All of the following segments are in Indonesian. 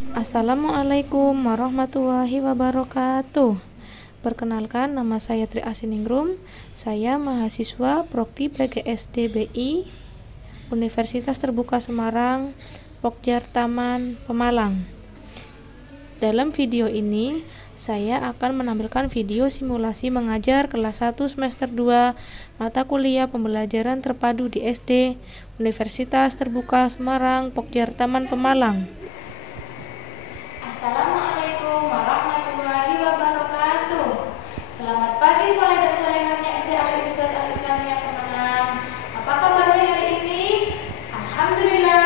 Assalamualaikum warahmatullahi wabarakatuh. Perkenalkan, nama saya Tri Asiningrum. Saya mahasiswa Prodi PGSD BI Universitas Terbuka Semarang, Pokjartaman, Pemalang. Dalam video ini, saya akan menampilkan video simulasi mengajar kelas 1 semester 2 mata kuliah pembelajaran terpadu di SD Universitas Terbuka Semarang, Pokjartaman, Pemalang. Assalamualaikum warahmatullahi wabarakatuh. Selamat pagi sore dan sorehannya SD Al-Islamiyah Pemalang. Apa kabarnya hari ini? Alhamdulillah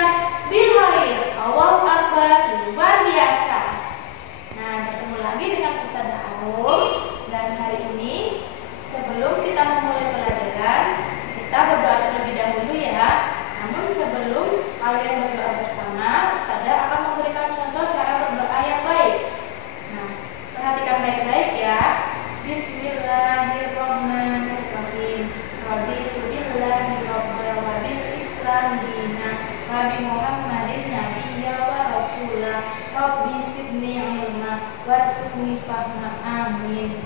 bil khair. Allahu akbar, luar biasa. Nah, bertemu lagi dengan Ustazah Arum, dan hari ini sebelum kita memulai pelajaran, kita berdoa terlebih dahulu ya. Namun sebelum kalian berdoa bersama, Ustazah akan memberikan contoh cara berdoa yang baik. Nah, perhatikan baik-baik ya. Bismillahirrahmanirrahim. Raditu billahi rabban wa bil islam dinan wa bi Muhammadin nabiyya wa rasulah. Rabbi zidni ilma warzuqni fahma. Amin.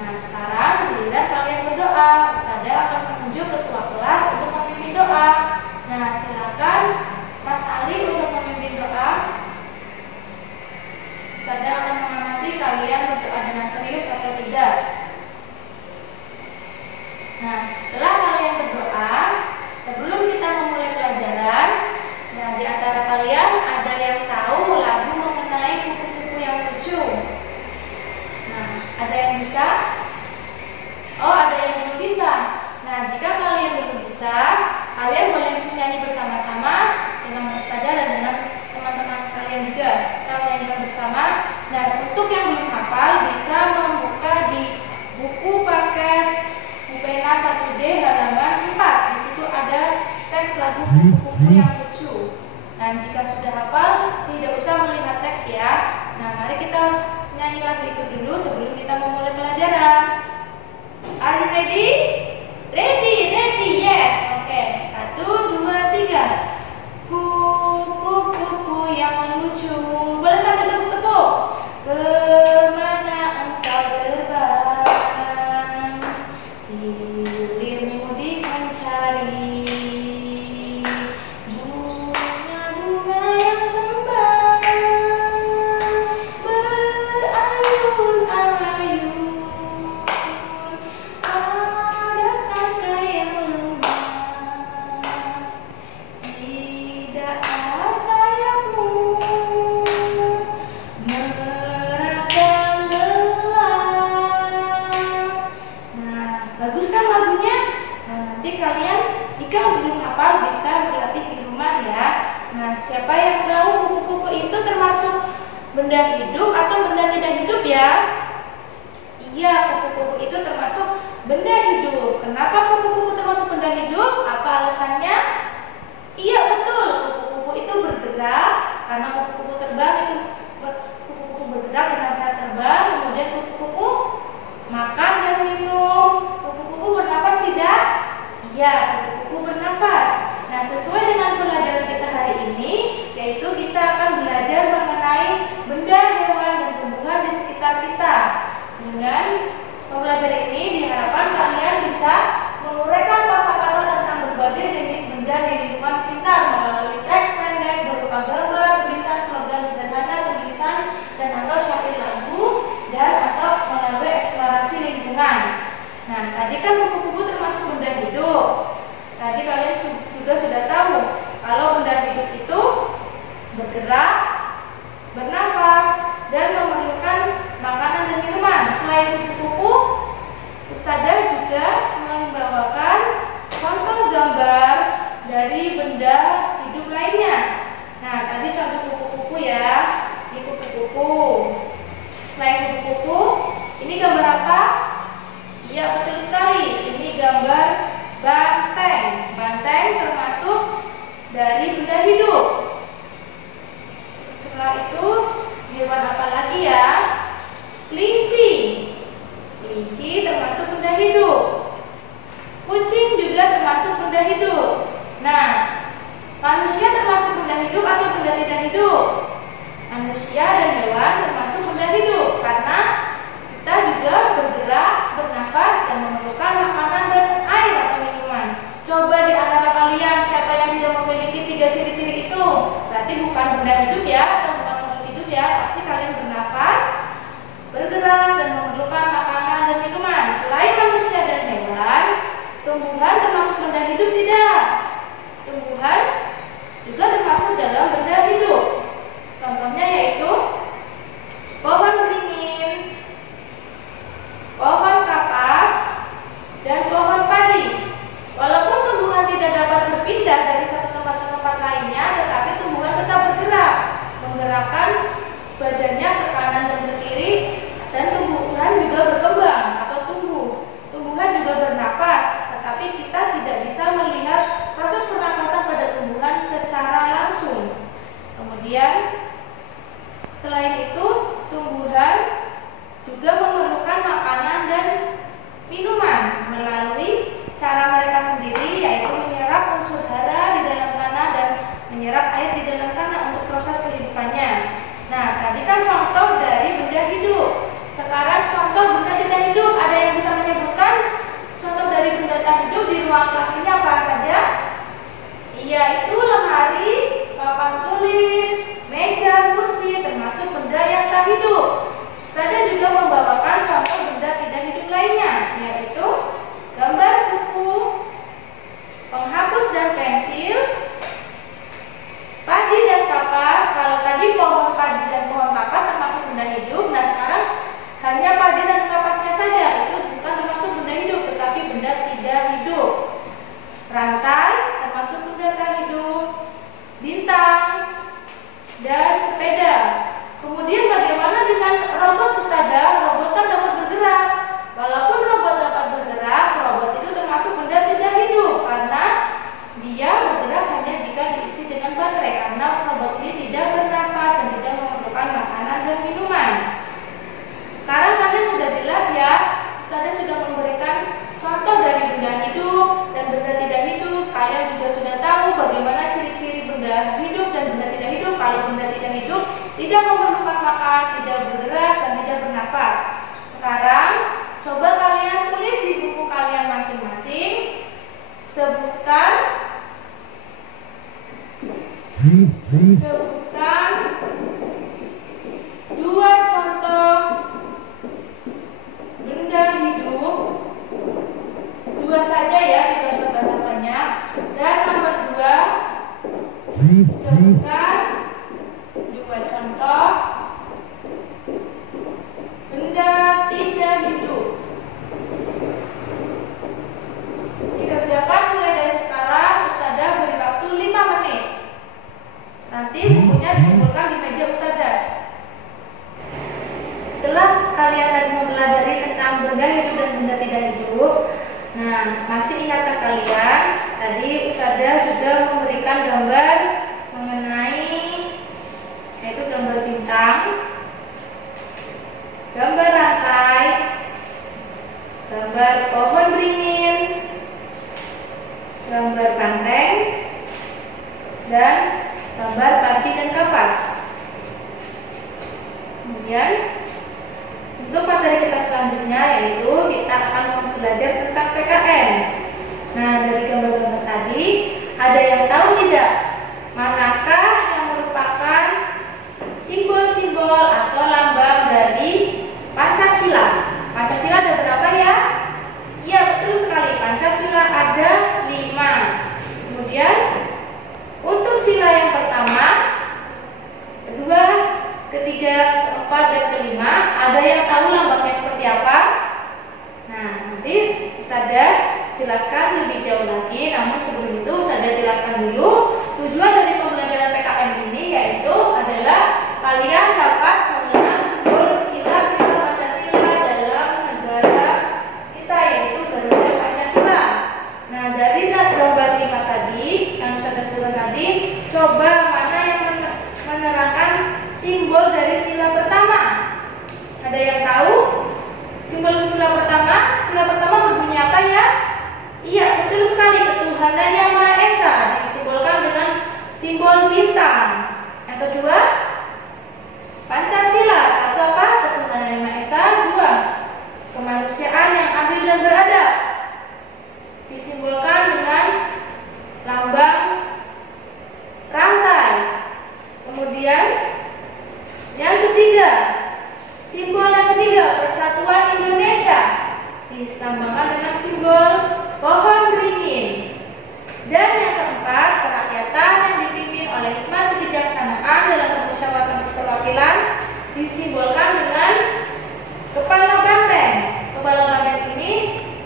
Nah, sekarang giliran kalian berdoa. Ustazah akan menunjuk ketua kelas untuk memimpin doa. Nah, silakan Mas Ali untuk memimpin doa. Ustazah akan mengamati kalian berdoa dengan serius atau tidak. Nah, setelah kalian berdoa, sebelum kita memulai pelajaran, nah di antara kalian ada yang tahu lagu mengenai kupu-kupu yang lucu? Nah, ada yang bisa? Oh, ada yang belum bisa. Nah, jika kalian belum bisa, kalian boleh menyanyi bersama-sama dengan Ustazah dan dengan teman-teman kalian juga. Kita menyanyikan bersama. Dan untuk yang belum hafal bisa membuka di buku paket Upena 1D halaman 4. Di situ ada teks lagu kupu-kupu yang lucu. Dan jika sudah hafal, tidak usah melihat teks ya. Nah, mari kita nyanyi lagu itu dulu sebelum kita memulai pelajaran. Are you ready? Ready, yes. Oke, 1, 2, 3. Kupu-kupu yang lucu. Boleh sambil tepuk-tepuk. Kemana engkau terbang? Lilirmu mencari bunga-bunga yang kembang berayun-ayun. Ada tangkai yang lemah, tidak sayapmu merasa lelah. Nah, bagus kan lagunya? Nah, nanti kalian jika belum hafal bisa berlatih di rumah ya. Nah, siapa yang tahu kupu-kupu itu termasuk benda hidup atau benda tidak hidup ya? Iya, kupu-kupu itu termasuk benda hidup. Kenapa kupu-kupu termasuk benda hidup? Apa alasannya? Iya, betul. Kupu-kupu itu bergerak karena kupu-kupu terbang itu kupu-kupu bergerak dengan cara terbang. Kemudian kupu-kupu makan dan minum. Kupu-kupu bernafas tidak? Iya, kupu-kupu bernafas. Nah, sesuai dengan pelajaran kita hari ini, yaitu kita akan belajar mengenai benda, hewan, dan tumbuhan di sekitar kita. Dengan pembelajaran ini diharapkan kalian bisa menguraikan kosakata tentang berbagai jenis benda di lingkungan sekitar melalui teks pendek berupa gambar, tulisan, slogan sederhana, tulisan dan atau syair lagu, dan atau melalui eksplorasi lingkungan. Nah, tadi kan kupu-kupu termasuk benda hidup. Tadi kalian juga sudah tahu kalau benda hidup itu bergerak, bernafas, dan memerlukan makanan dan minuman. Selain kupu-kupu, Ustazah juga membawakan contoh gambar dari benda hidup lainnya. Nah, tadi contoh kupu-kupu ya. Ini kupu-kupu. Selain kupu-kupu, ini gambar apa? Iya, betul sekali. Ini gambar banteng. Banteng termasuk dari benda hidup. Setelah itu, hewan apa lagi ya? Kelinci. Kelinci termasuk benda hidup. Kucing juga termasuk benda hidup. Nah, manusia termasuk benda hidup atau benda tidak hidup? Manusia robot Ustazah, robot kan dapat bergerak. Walaupun robot dapat bergerak, robot itu termasuk benda tidak hidup karena dia bergerak hanya jika diisi dengan baterai, karena robot ini tidak bernafas dan tidak memerlukan makanan dan minuman. Sekarang kalian sudah jelas ya, Ustazah sudah memberikan contoh dari benda hidup dan benda tidak hidup. Kalian juga sudah tahu bagaimana ciri-ciri benda hidup dan benda tidak hidup. Kalau benda tidak hidup tidak memerlukan makan, tidak bergerak, dan tidak bernafas. Sekarang coba kalian tulis di buku kalian masing-masing. Sebutkan dua contoh benda hidup, dua saja ya, tidak usah banyak. Dan nomor 2, sebutkan dua contoh benda tidak hidup. Dikerjakan mulai dari sekarang. Ustazah beri waktu 5 menit. Nanti bukunya dikumpulkan di meja Ustazah. Setelah kalian tadi mempelajari tentang benda hidup dan benda tidak hidup, nah, masih ingatkah kalian tadi Ustazah juga memberikan gambar mengenai yaitu gambar bintang, gambar rantai, gambar pohon beringin, gambar banteng, dan gambar padi dan kapas. Kemudian untuk materi kita selanjutnya yaitu kita akan belajar tentang PKN. Nah, dari gambar-gambar tadi ada yang tahu tidak manakah yang merupakan simbol-simbol atau lambang dari Pancasila? Pancasila ada berapa ya? Iya, betul sekali. Pancasila ada 5. Kemudian untuk sila yang pertama, kedua, ketiga, keempat, dan kelima, ada yang tahu lambangnya seperti apa? Nah, nanti Ustazah jelaskan lebih jauh lagi. Namun sebelum itu Ustazah jelaskan dulu tujuan dari pembelajaran PKN ini, yaitu adalah kalian dapat mengenal simbol sila-sila Pancasila dalam negara kita, yaitu Garuda Pancasila. Nah, dari gambar 5 tadi yang Ustazah sebutkan tadi, coba mana yang menerangkan simbol dari sila pertama? Ada yang tahu simbol sila pertama? Sila pertama berbunyi apa ya? Iya, betul sekali, ketuhanan yang Maha Esa, disimbolkan dengan simbol bintang. Yang kedua, Pancasila. Satu apa? Ketuhanan yang Maha Esa. 2, kemanusiaan yang adil dan beradab, disimbolkan dengan lambang rantai. Kemudian yang ketiga, simbol yang ketiga, persatuan Indonesia, dilambangkan dengan simbol pohon beringin. Dan yang keempat, kerakyatan yang dipimpin oleh hikmat kebijaksanaan dalam permusyawaratan perwakilan, disimbolkan dengan kepala banteng. Kepala banteng ini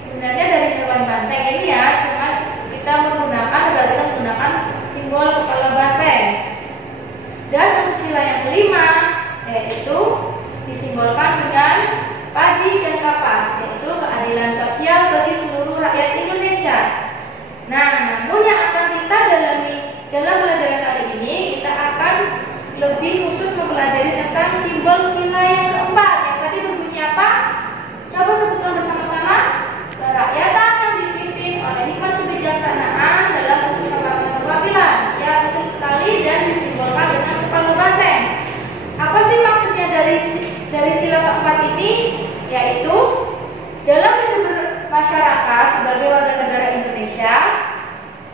sebenarnya dari hewan banteng ini ya, cuma kita menggunakan simbol kepala banteng. Dan untuk sila yang kelima, yaitu disimbolkan dengan padi dan kapas, yaitu keadilan sosial bagi seluruh rakyat Indonesia. Nah, namun yang akan kita dalami dalam pelajaran kali ini, kita akan lebih khusus mempelajari tentang simbol sila yang keempat, yang tadi berbunyi apa? Coba sebutkan bersama-sama. Kerakyatan yang dipimpin oleh hikmat kebijaksanaan dalam permusyawaratan perwakilan. Ya, betul sekali, dan disimbolkan dengan kepala banteng. Apa sih maksudnya dari sila keempat ini? Yaitu dalam hidup masyarakat sebagai warga negara Indonesia,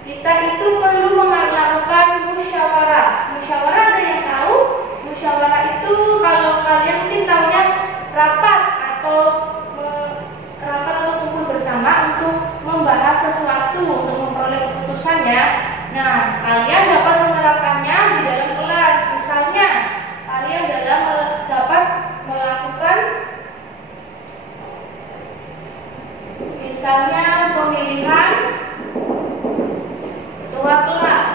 kita itu perlu melakukan musyawarah. Musyawarah ada yang tahu? Musyawarah itu kalau kalian mungkin tahunya rapat atau kumpul bersama untuk membahas sesuatu, untuk memperoleh keputusannya. Nah, kalian dapat menerapkannya di dalam kelas. Misalnya, kalian dapat melakukan pemilihan ketua kelas,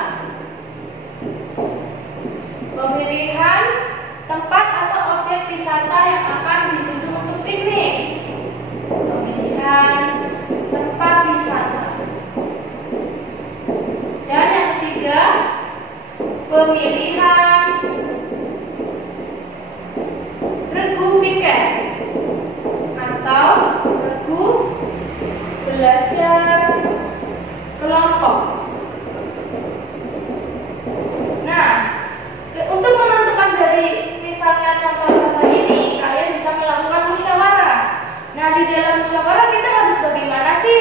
pemilihan tempat atau objek wisata yang akan pemilihan regu piket atau regu belajar kelompok. Nah, untuk menentukan dari misalnya contoh-contoh ini, kalian bisa melakukan musyawarah. Nah, di dalam musyawarah kita harus bagaimana sih?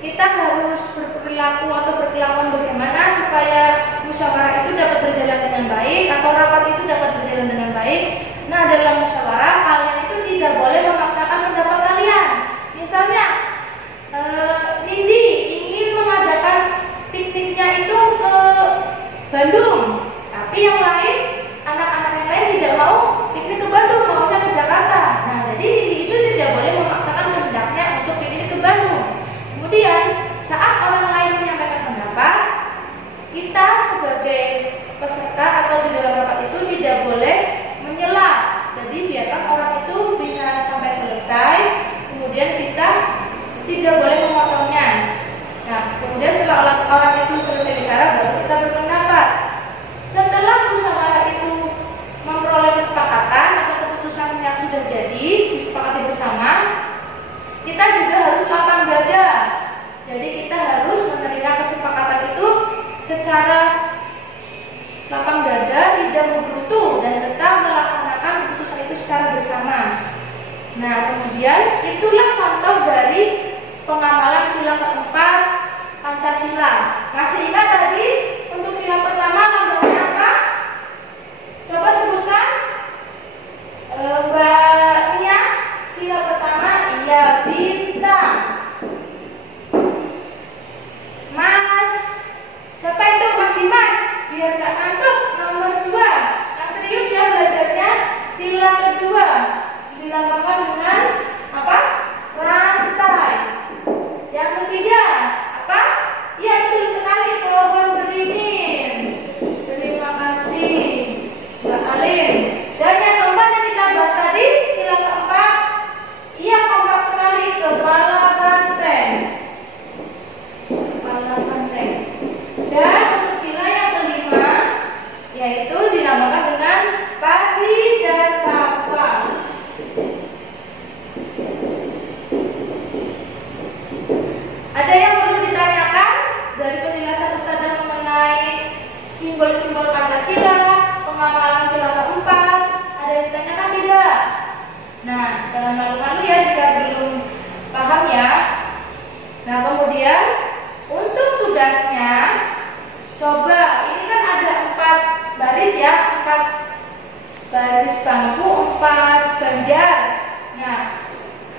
Kita harus berperilaku atau berkelakuan bagaimana supaya musyawarah itu dapat berjalan dengan baik atau rapat itu dapat berjalan dengan baik. Nah, dalam musyawarah kalian itu tidak boleh memaksakan pendapat kalian. Misalnya, Nindi ingin mengadakan pikniknya itu ke Bandung, tapi yang lain, anak-anak yang lain tidak mau piknik ke Bandung, maunya ke Jakarta. Nah, jadi Nindi itu tidak boleh memaksakan kehendaknya untuk piknik ke Bandung. Kemudian, saat orang lain menyampaikan pendapat, kita sebagai peserta atau di dalam rapat itu tidak boleh menyela. Jadi biarkan orang itu bicara sampai selesai, kemudian kita tidak boleh memotongnya. Nah, kemudian setelah orang itu selesai bicara, baru kita berpendapat. Setelah musyawarah itu memperoleh kesepakatan atau keputusan yang sudah jadi disepakati bersama, kita juga harus lapang dada. Jadi kita harus menerima kesepakatan itu secara lapang dada, tidak menggerutu, dan tetap melaksanakan keputusan itu secara bersama. Nah, kemudian itulah contoh dari pengamalan sila keempat Pancasila. Masih ingat tadi untuk sila pertama lambangnya apa? Coba sebutkan, Mbak Nia. Sila pertama, iya, bintang. Mas, siapa itu? Mas Dimas. Biar gak ngantuk. Nomor 2. Yang serius ya belajarnya. Sila kedua dilambangkan dengan apa? Lantai. Yang ketiga apa? Iya, betul sekali, pohon beringin. Terima kasih, Mbak Alin. Dan yang keempat yang kita bahas tadi, sila keempat, iya, kompak sekali, kepala banteng. Kepala banteng. Dan untuk sila yang kelima, yaitu dinamakan dengan padi dan kapas. Ada yang perlu ditanyakan dari penjelasan Ustazah mengenai simbol-simbol Pancasila, pengamalan sila keempat? Ada yang ditanyakan tidak? Nah, jangan malu-malu ya jika belum paham ya. Nah, kemudian untuk tugasnya, coba ini kan ada 4 baris ya, 4 baris bangku, 4 banjar. Nah,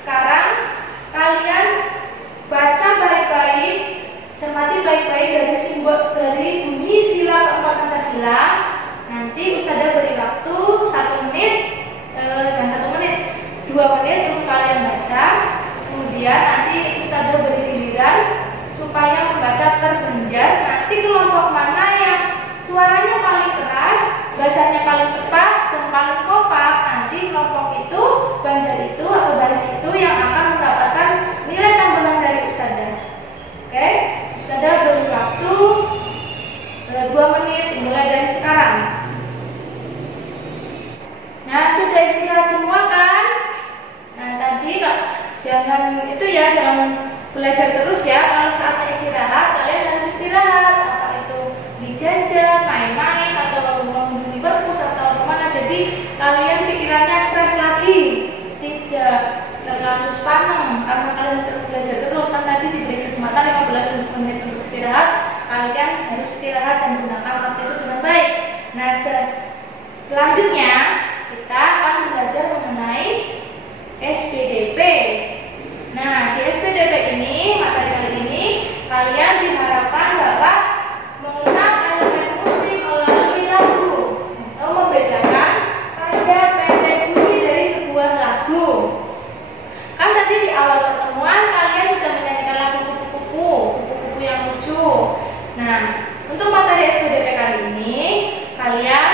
sekarang kalian baca baik-baik, cermati baik-baik dari simbol, dari bunyi sila keempat Pancasila. Nanti Ustazah beri waktu 1 menit, dan 1 menit, 2 menit untuk kalian baca. Kemudian nanti Ustazah beri giliran supaya membaca terbenjar. Nanti kelompok mana yang suaranya paling keras, bacanya paling tepat dan paling kompak, nanti kelompok itu, banjar itu atau baris itu yang akan mendapatkan nilai tambahan dari Ustazah. Oke, Ustazah beri waktu 2 menit dimulai dari sekarang. Nah, sudah istirahat semua kan? Nah, tadi Kak, jangan itu ya, jangan belajar terus ya. Kalau saatnya istirahat, kalian harus istirahat. Apa itu di jajan, main-main, atau mengunjungi perpus atau kemana. Jadi kalian pikirannya fresh lagi, tidak terlalu sepaneng karena kalian belajar terus. Kan tadi diberi kesempatan 15 menit untuk istirahat, kalian harus istirahat dan gunakan waktu itu dengan baik. Nah, selanjutnya kita akan belajar mengenai SPDP. Nah, di SPDP ini, materi kali ini, kalian diharapkan dapat mengenal elemen musik melalui lagu atau membedakan pada pendek bunyi dari sebuah lagu. Kan tadi di awal pertemuan kalian sudah menyanyikan lagu kupu-kupu yang lucu. Nah, untuk materi SPDP kali ini, kalian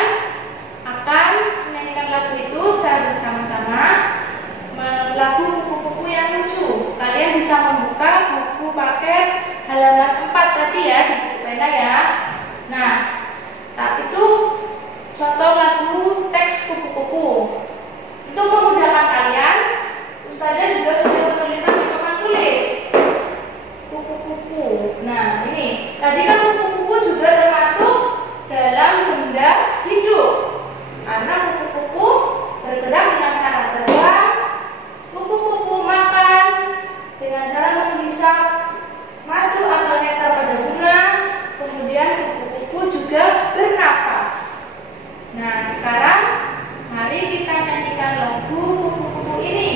akan menyanyikan lagu itu bergerak dengan cara terbang, kupu-kupu makan dengan cara menghisap madu atau nektar pada bunga, kemudian kupu-kupu juga bernafas. Nah, sekarang mari kita nyanyikan lagu kupu-kupu ini.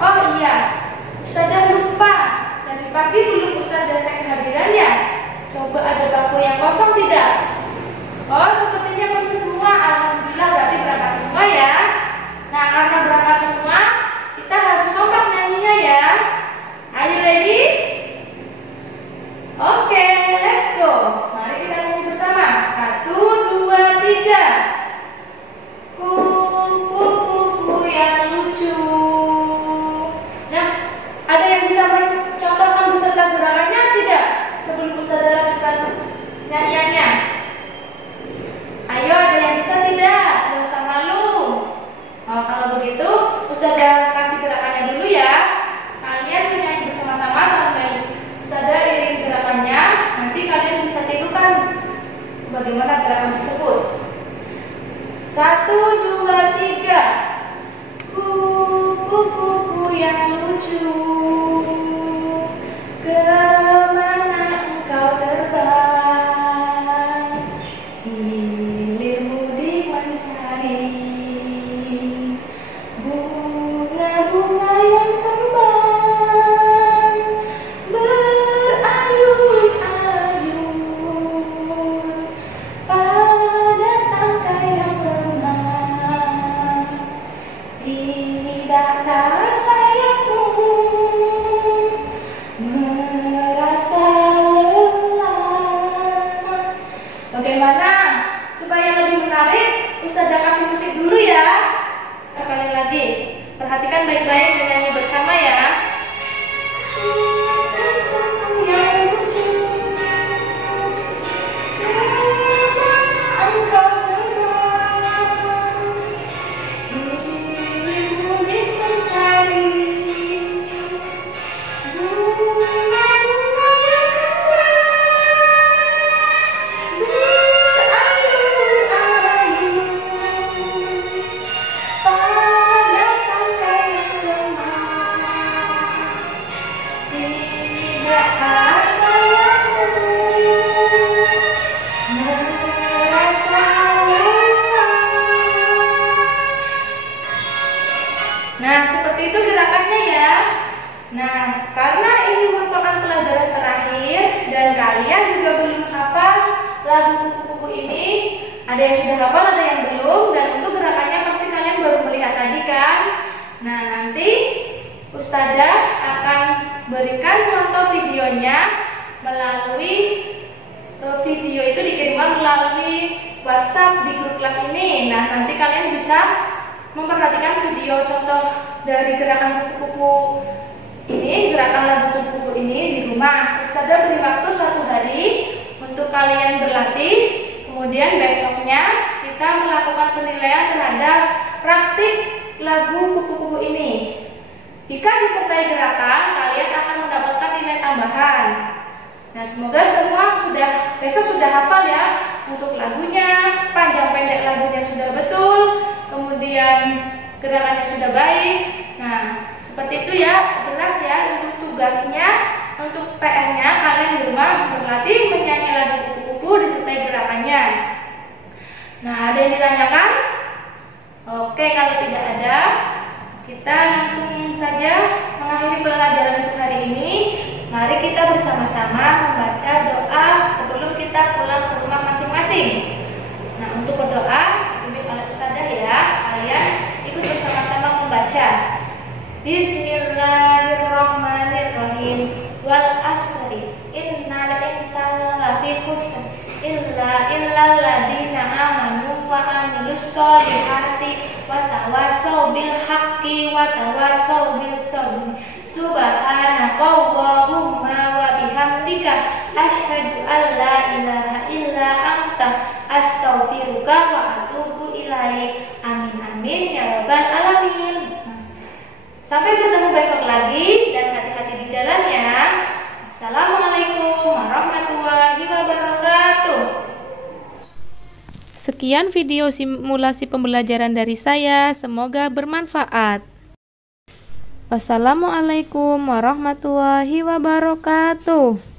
Oh iya, Ustazah lupa, tadi pagi belum Ustazah cek kehadirannya. Coba ada bangku yang kosong tidak? Oh, sepertinya penuh semua. Alhamdulillah, berarti berangkat semua ya. Nah, karena berangkat semua, kita harus kompak nyanyinya ya. Are you ready? Oke, let's go. Mari kita nyanyi bersama. 1, 2, 3. Kupu-kupu yang lucu. Nah, ada yang bisa mencontohkan beserta gerakannya tidak? Sebelum Ustazah lanjutkan nyanyiannya. Ayo, ada yang bisa tidak? Tidak usah malu. Oh, kalau begitu, Ustazah kasih gerakannya dulu ya. Kalian menyanyi bersama-sama sampai Ustazah iringi gerakannya. Nanti kalian bisa tirukan bagaimana gerakan tersebut. 1, 2, 3. Kupu-kupu yang lucu, kemana engkau terbang? Hilirmu mencari bunga-bunga yang kembang, berayun-ayun pada tangkai yang lemah. Tidakkah sayangku merasa lelah? Bagaimana? Supaya lebih menarik, Ustazah kasih musik dulu ya. Sekali lagi, perhatikan baik-baik dan nyanyi bersama ya. Yang lucu, kemana engkau terbang? Hilirmu mencari bunga-bunga yang kembang, berayun-ayun pada tangkai yang lemah. Tidakkah sayangmu merasa lelah? Nah, seperti itu gerakannya ya. Nah, karena ini merupakan pelajaran terakhir dan kalian juga belum hafal lagu kupu-kupu ini, ada yang sudah hafal, ada yang belum, dan untuk gerakannya pasti kalian baru melihat tadi kan. Nah, nanti Ustazah akan berikan contoh videonya melalui video itu dikirimkan melalui WhatsApp di grup kelas ini. Nah, nanti kalian bisa memperhatikan video contoh dari gerakan kupu-kupu ini, gerakan lagu kupu-kupu ini di rumah. Ustazah beri waktu 1 hari untuk kalian berlatih. Kemudian besoknya kita melakukan penilaian terhadap praktik lagu kupu-kupu ini. Jika disertai gerakan, kalian akan mendapatkan nilai tambahan. Nah, semoga semua besok sudah hafal ya. Untuk lagunya, panjang pendek lagunya sudah betul, kemudian gerakannya sudah baik. Nah, seperti itu ya, jelas ya untuk tugasnya, untuk PR-nya kalian di rumah berlatih menyanyi lagu kupu-kupu disertai gerakannya. Nah, ada yang ditanyakan? Oke, kalau tidak ada, kita langsung saja mengakhiri pelajaran untuk hari ini. Mari kita bersama-sama membaca doa sebelum kita pulang ke rumah masing-masing. Nah, untuk berdoa dipimpin oleh Ustazah ya. Kalian ikut bersama-sama membaca. Bismillahirrahmanirrahim. Wal asri innal insana lafi khusr illa ladina amanu wa amilus solihati wa tawasaw bil haqqi wa tawasaw bil sabr. Subhanakallahumma wa bihamdika asyhadu an la ilaha illa anta astaghfiruka wa atubu ilaik. Amin amin ya rabbal alamin. Sampai bertemu besok lagi dan hati-hati di jalan ya. Assalamualaikum warahmatullahi wabarakatuh. Sekian video simulasi pembelajaran dari saya, semoga bermanfaat. Wassalamualaikum warahmatullahi wabarakatuh.